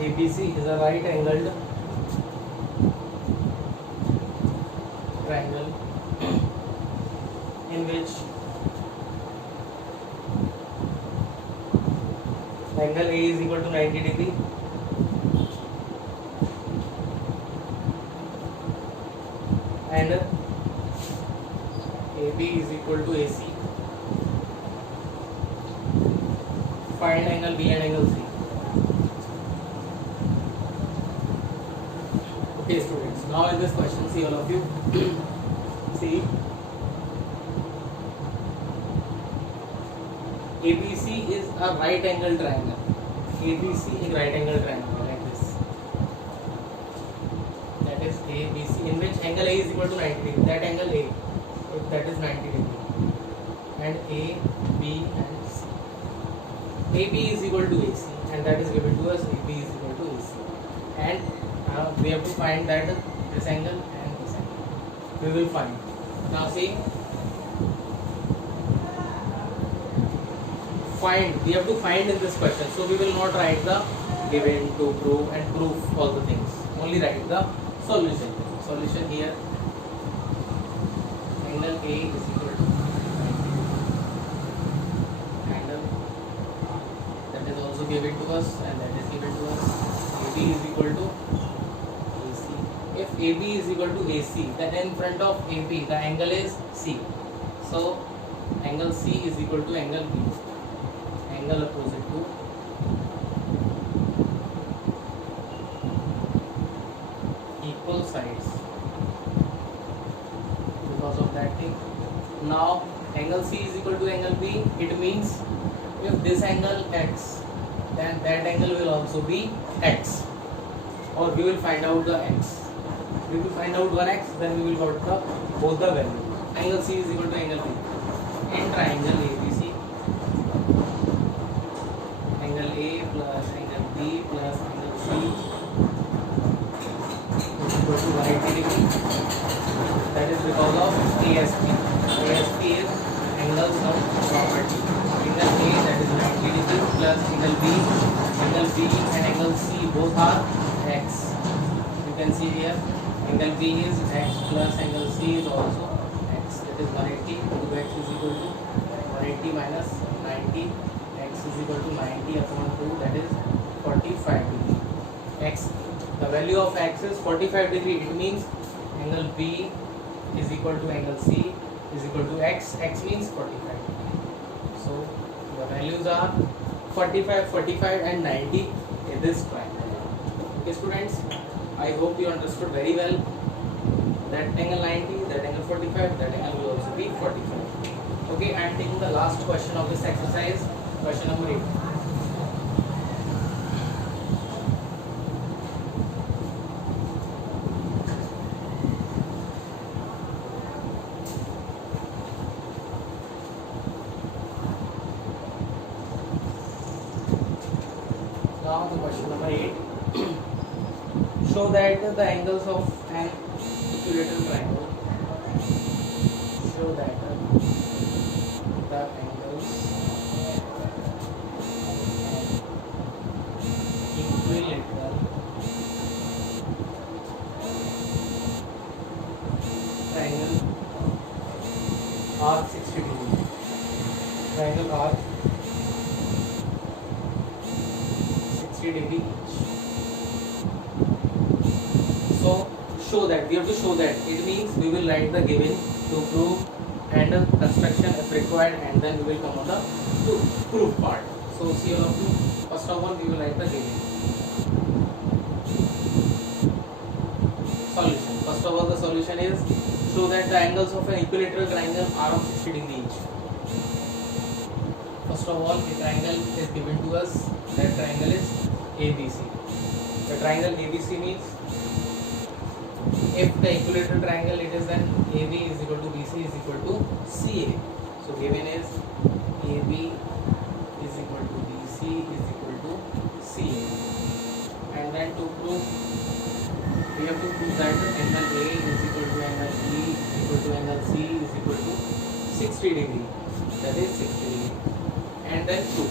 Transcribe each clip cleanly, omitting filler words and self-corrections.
ABC is a right angled triangle in which angle A is equal to 90 degree and AB is equal to AC. Find angle B and angle C. Okay students, now in this question, see all of you. See, ABC is a right angle triangle. ABC is right angle triangle like this. That is ABC, in which angle A is equal to 90 degree. That angle A, if that is 90 degree, and A, B and C. AB is equal to AC, and that is given to us. AB is equal to AC, and we have to find that this angle and this angle. We will find. Now see, find. We have to find in this question. So we will not write the given, to prove and prove all the things. Only write the solution. Solution here. Angle A is equal to 90. Angle that is also given to us, and that is given to us. AB is equal to AC. If AB is equal to AC, then in front of AB the angle is C. So angle C is equal to angle B. Angle opposite to equal sides because of that thing. Now angle C is equal to angle B. It means if this angle X, then that angle will also be X, or we will find out the X. We will find out one X, then we will got the both the value. Angle C is equal to angle B. In triangle ABC, angle A plus angle B plus angle C is equal to 180 degree. That is because of ASP. ASP is angles of property. Angle A, that is 90 degree, plus angle B and angle C both are X. You can see here, angle B is X plus angle C is also X. That is 180. 2x is equal to 180 minus 90. X is equal to 90 upon 2, that is 45 degree. X, the value of X is 45 degree. It means angle B is equal to angle C is equal to X. X means 45 degree. So the values are 45, 45 and 90 in this triangle. Okay students, I hope you understood very well. That angle 90, that angle 45, that angle will also be 45. Okay, I am taking the last question of this exercise, question number 8. Now the question number 8. Show that the angles of an equilateral triangle. Show that the angles of an equilateral triangle are 60 degree. Triangle are 60 degree each. So show that, we have to show that. It means we will write the given, to prove and construction if required, and then we will come on the proof part. So see all of you. First of all, we will write the given. Solution. First of all, the solution is show that the angles of an equilateral triangle are of 60 degree each. First of all, a triangle is given to us. That triangle is ABC. The triangle ABC means if the equilateral triangle it is, then AB is equal to BC is equal to CA. So given is AB is equal to BC is equal to CA. And then to prove, we have to prove that angle A is equal to angle B is equal to angle C is equal to 60 degree. That is 60 degree. And then 2.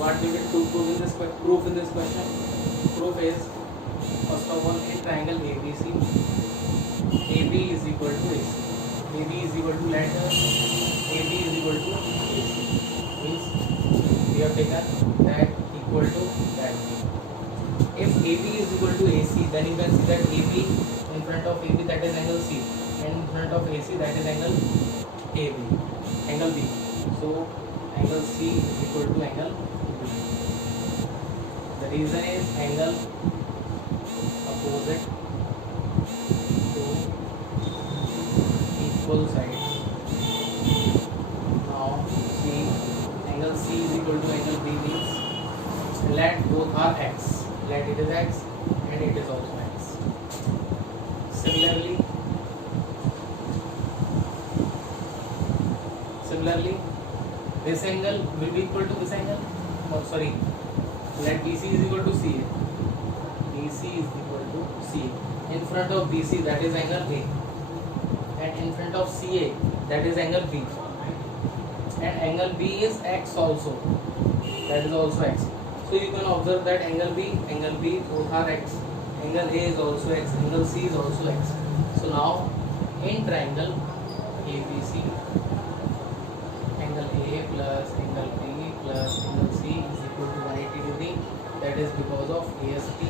what we will do proof in this question? Proof is, first of all, in triangle ABC, AB is equal to AC. AB is equal to, let AB is equal to AC. Means we have taken that equal to that. If AB is equal to AC, then you can see that AB in front of AB, that is angle C, and in front of AC, that is angle AB, angle B. So angle C is equal to angle B. The reason is angle opposite to equal sides. Now see, angle C is equal to angle B means let both are x. Let it is x and it is also x. Similarly, this angle will be equal to this angle. Oh, sorry. Let BC is equal to CA. BC is equal to CA. In front of BC, that is angle A, and in front of CA, that is angle B. And angle B is x also. That is also x. So you can observe that angle B both are x. Angle A is also x. Angle C is also x. So now in triangle ABC, angle A plus angle B plus angle C is equal to 180 degree. That is because of ASP.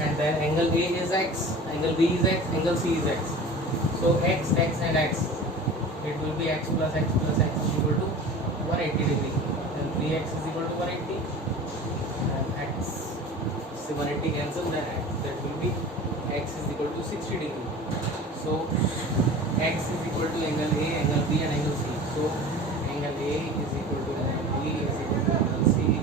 And then angle A is x, angle B is x, angle C is x. So x and x, it will be x plus x plus x is equal to 180 degree. Then 3x is equal to 180. And x, so 180 cancel, then x, that will be x is equal to 60 degree. So x is equal to angle A, angle B and angle C. So angle A is equal to angle B is equal to angle C